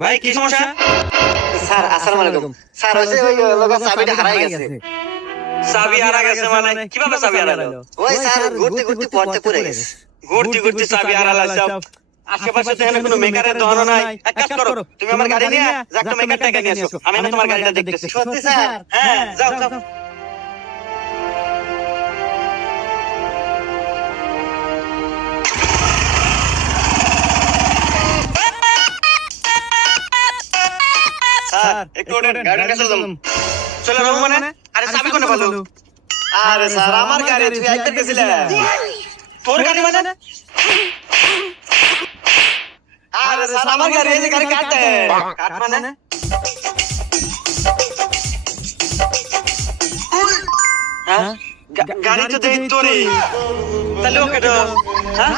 ভাই কি সমস্যা? স্যার আসসালামু আলাইকুম। স্যার হইছে ওই লগা চাবিটা হারাই গেছে। চাবি হারা গেছে মানে কিভাবে চাবি হারালো? ওই স্যার ঘুরতে ঘুরতে পড়তে পড়ে গেছে। ঘুরতে ঘুরতে চাবি হারালো সব। আশেপাশে তো এখানে কোনো মেকারের দোকান নাই। এক কাজ করো, তুমি আমার গাড়ি নিয়ে যা একটা মেকার টাকা নিয়ে এসো। আমি না তোমার গাড়িটা দেখতেছি। সত্যি স্যার? হ্যাঁ, যাও যাও। স্যার একটু ওঠেন, গাড়ির কাছে চলুন। চলে যাবো মানে? আরে চাবি কোনে পালো? আরে স্যার আমার গাড়ি তুই আইতে গেছিলে। তোর গাড়ি মানে? আরে স্যার আমার গাড়ি এই যে গাড়ি কাটে। কাট মানে? হ্যাঁ? গাড়ি তো দেই তোরই। তাহলে ওকে তো হ্যাঁ?